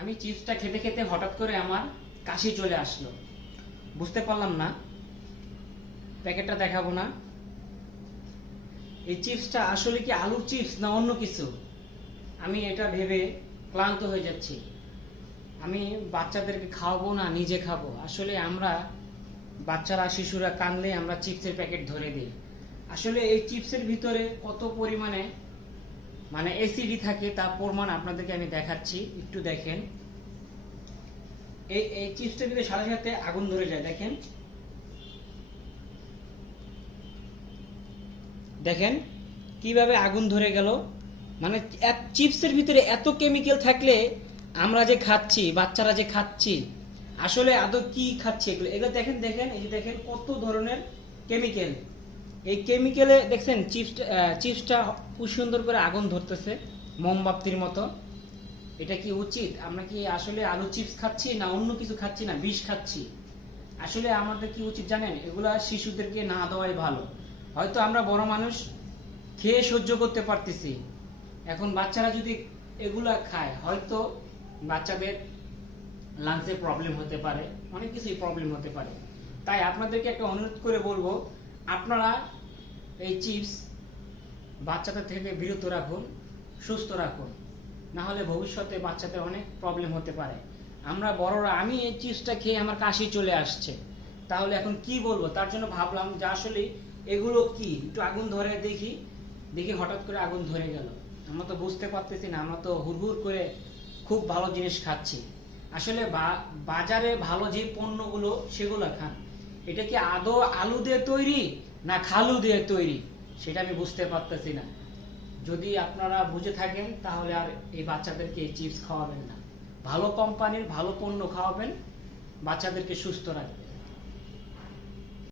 আমি চিপসটা খেতে খেতে হঠাৎ করে আমার কাশি চলে আসলো, বুঝতে পারলাম না। প্যাকেটটা দেখাবো না। এই চিপসটা আসলে কি আলুর চিপস না অন্য কিছু, আমি এটা ভেবে ক্লান্ত হয়ে যাচ্ছি। আমি বাচ্চাদেরকে খাওয়াবো না নিজে খাবো। আসলে আমরা বাচ্চারা শিশুরা কাঁদলে আমরা চিপসের প্যাকেট ধরে দিই। আসলে এই চিপসের ভিতরে কত পরিমাণে অ্যাসিডি থাকে তার প্রমাণ আপনাদেরকে আমি দেখাচ্ছি, একটু দেখেন। এই চিপসটার ভিতরে সাথে সাথে আগুন ধরে যায়, দেখেন দেখেন কিভাবে আগুন ধরে গেল। এক চিপসের ভিতরে এত কেমিক্যাল থাকলে আমরা যে খাচ্ছি, বাচ্চারা যে খাচ্ছি, আসলে আদৌ কি খাচ্ছি এগুলো এগুলো দেখেন দেখেন এই যে দেখেন কত ধরনের কেমিক্যাল। এই কেমিক্যালে দেখছেন চিপসটা খুব সুন্দর করে আগুন ধরতেছে মোমবাতির মতো। এটা কি উচিত? আমরা কি আসলে আলু চিপস খাচ্ছি না অন্য কিছু খাচ্ছি না বিষ খাচ্ছি? আসলে আমাদের কি উচিত জানেন, এগুলা শিশুদেরকে না দেওয়াই ভালো। হয়তো আমরা বড় মানুষ খেয়ে সহ্য করতে পারতেছি, এখন বাচ্চারা যদি এগুলা খায় হয়তো বাচ্চাদের লাংসে প্রবলেম হতে পারে, অনেক কিছুই প্রবলেম হতে পারে। তাই আপনাদেরকে একটা অনুরোধ করে বলবো, আপনারা এই চিপস বাচ্চাদের থেকে বিরত রাখুন, সুস্থ রাখুন, না হলে ভবিষ্যতে বাচ্চাদের অনেক প্রবলেম হতে পারে। আমরা বড়রা, আমি এই চিপসটা খেয়ে আমার কাশি চলে আসছে, তাহলে এখন কি বলবো? তার জন্য ভাবলাম যে আসলে এগুলো কি, একটু আগুন ধরে দেখি। হঠাৎ করে আগুন ধরে গেল। আমরা তো বুঝতে পারতেছি না, আমরা তো হুড়হুড় করে খুব ভালো জিনিস খাচ্ছি। আসলে বাজারে ভালো যে পণ্যগুলো সেগুলো খান। এটা কি আদৌ আলু দিয়ে তৈরি না খালু দিয়ে তৈরি সেটা আমি বুঝতে পারতেছি না। যদি আপনারা বুঝে থাকেন তাহলে আর এই বাচ্চাদেরকে এই চিপস খাওয়াবেন না, ভালো কোম্পানির ভালো পণ্য খাওয়াবেন, বাচ্চাদেরকে সুস্থ রাখবেন।